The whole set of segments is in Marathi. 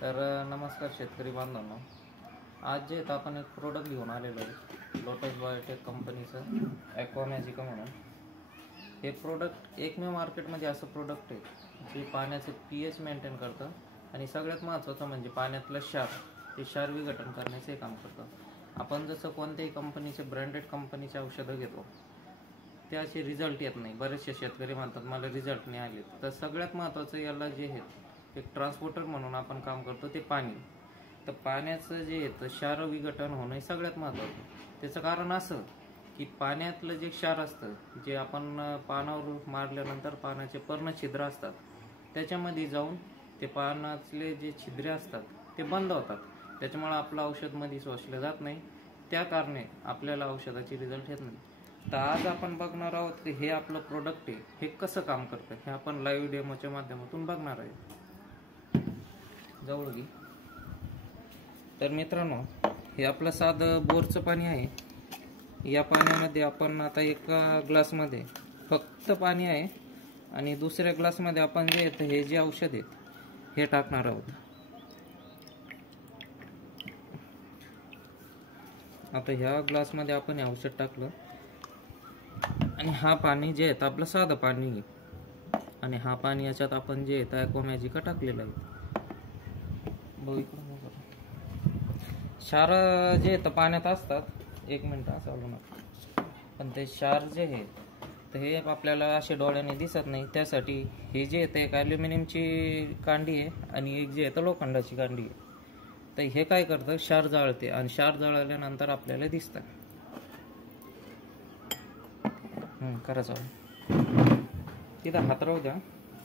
नमस्कार शेतकरी बांधवांनो, आज जे आपण एक प्रोडक्ट घेऊन आलेलो आहे लोटस बायोटेक कंपनीचं ॲक्वामॅजिका म्हणून। हे प्रोडक्ट एकमेव मार्केटमध्ये असं प्रोडक्ट आहे जे पाण्याचं pH मेंटेन करतं आणि सगळ्यात महत्त्वाचं म्हणजे पाण्यातलं क्षार विघटन करण्याचे काम करतं। आपण जसं कोणत्याही कंपनीचे ब्रँडेड कंपनीचे औषधं घेतो ते असे रिझल्ट येत नाही। बरेचसे शेतकरी म्हणतात मला रिझल्ट नाही आले, तर सगळ्यात महत्त्वाचं याला जे आहे एक ट्रान्सपोर्टर म्हणून आपण काम करतो ते पाणी। तर पाण्याचं जे आहे क्षार विघटन होणं सगळ्यात महत्त्वाचं। त्याचं कारण असं की पाण्यातलं जे क्षार असतं जे आपण पानावर मारल्यानंतर पाण्याचे पर्ण छिद्र असतात त्याच्यामध्ये जाऊन ते पानातले जे छिद्रे असतात ते बंद होतात, त्याच्यामुळे आपलं औषध मध्ये शोषलं जात नाही, त्या कारणे आपल्याला औषधाची रिझल्ट येत नाही। तर आज आपण बघणार आहोत की हे आपलं प्रोडक्ट आहे हे कसं काम करतं, हे आपण लाईव्ह डेमोच्या माध्यमातून बघणार आहे। जवळ घे। तर मित्रांनो, हे आपलं साधं बोरचं पाणी आहे। या पाण्यामध्ये आपण आता एका ग्लासमध्ये फक्त पाणी आहे आणि दुसऱ्या ग्लासमध्ये आपण जे आहे हे जे औषध आहे हे टाकणार आहोत। आता ह्या ग्लासमध्ये आपण हे औषध टाकलं आणि हा पाणी जे आहे आपलं साधं पाणी आहे आणि हा पाणी याच्यात आपण जे आहे ॲक्वामॅजिका टाकलेला आहे। क्षार जे तर पाण्यात असतात, एक मिनिट असं नका, पण ते क्षार जे आहे तर हे आपल्याला असे डोळ्याने दिसत नाही, त्यासाठी हे जे आहे एक ॲल्युमिनियमची कांडी आहे आणि एक जे आहे लोखंडाची कांडी आहे। तर हे काय करतं, क्षार जाळते आणि क्षार जाळल्यानंतर आपल्याला दिसतं। करा चालू, तिथं हात राहू द्या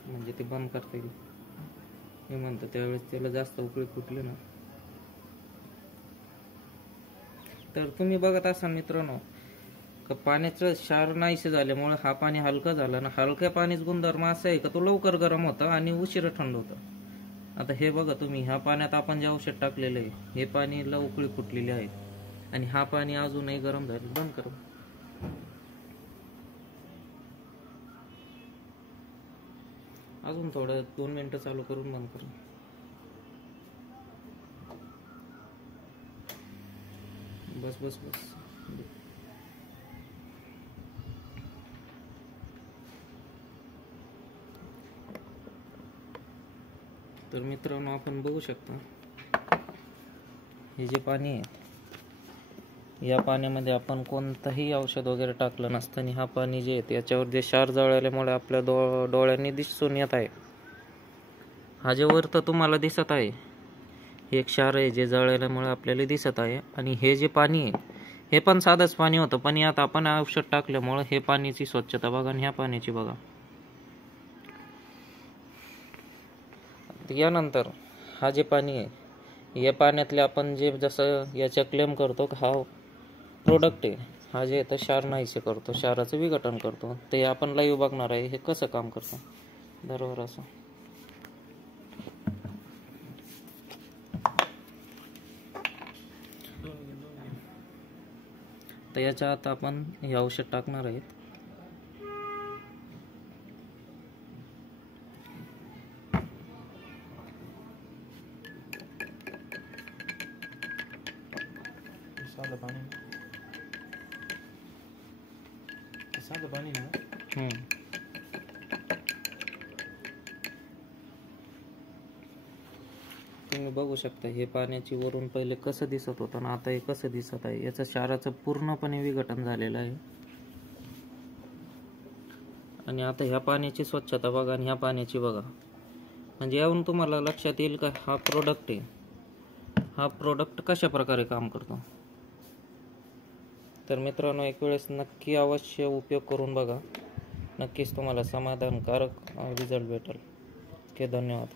म्हणजे ते बंद करता येईल। मी म्हणतो त्यावेळेस त्याला जास्त उकळी फुटली ना तर तुम्ही बघत असाल मित्रांनो का पाण्याचं क्षार नाहीसे झाल्यामुळे हा पाणी हलकं झालं ना। हलक्या पाणीच गुणधर्म असा आहे का तो लवकर गरम होतं आणि उशिरा थंड होतं। आता हे बघा तुम्ही, ह्या पाण्यात आपण जे औषध टाकलेलं आहे हे पाणीला उकळी फुटलेली आहे आणि हा पाणी अजूनही गरम झालं। बंद करू, अजून थोडं 2 मिनिटं चालू करून बंद करू। बस बस बस। तर मित्रांनो, आपण बघू शकता हे जे पाणी आहे या पाण्यामध्ये आपण कोणतंही औषध वगैरे टाकलं नसतं आणि हा पाणी जे आहे याच्यावर जे क्षार जळल्यामुळे आपल्या डोळ्यांनी दिसून येत आहे। हा जे वर तर तुम्हाला दिसत आहे हे क्षार आहे जे जळल्यामुळे आपल्याला दिसत आहे आणि हे जे पाणी आहे हे पण साधंच पाणी होतं, पण यात आपण औषध टाकल्यामुळे हे पाण्याची स्वच्छता बघा आणि ह्या पाण्याची बघा। यानंतर हा जे पाणी आहे या पाण्यातले आपण जे जसं याच्या क्लेम करतो हा प्रोडक्ट आहे हा जे तर क्षार नाहीसे करतो, क्षाराचं विघटन करतो, ते आपण लाईव्ह बघणार आहे हे कसं काम करतं। बरोबर असं तर याच्या आत आपण हे औषध टाकणार आहेत। साधं पाणी ना। तुम्ही बघू शकता हे पाण्याची वरून पहिले कसं दिसत होतं ना आता हे कसं दिसत आहे, याचं क्षाराचं पूर्णपणे विघटन झालेलं आहे। आणि आता ह्या पाण्याची स्वच्छता बघा आणि ह्या पाण्याची बघा, म्हणजे यावरून तुम्हाला लक्षात येईल का हा प्रोडक्ट आहे हा प्रोडक्ट कशा प्रकारे काम करतो। तर मित्रांनो, एक वेळेस नक्की अवश्य उपयोग करून बघा, नक्कीच तुम्हाला समाधानकारक रिझल्ट भेटेल। ओके, धन्यवाद।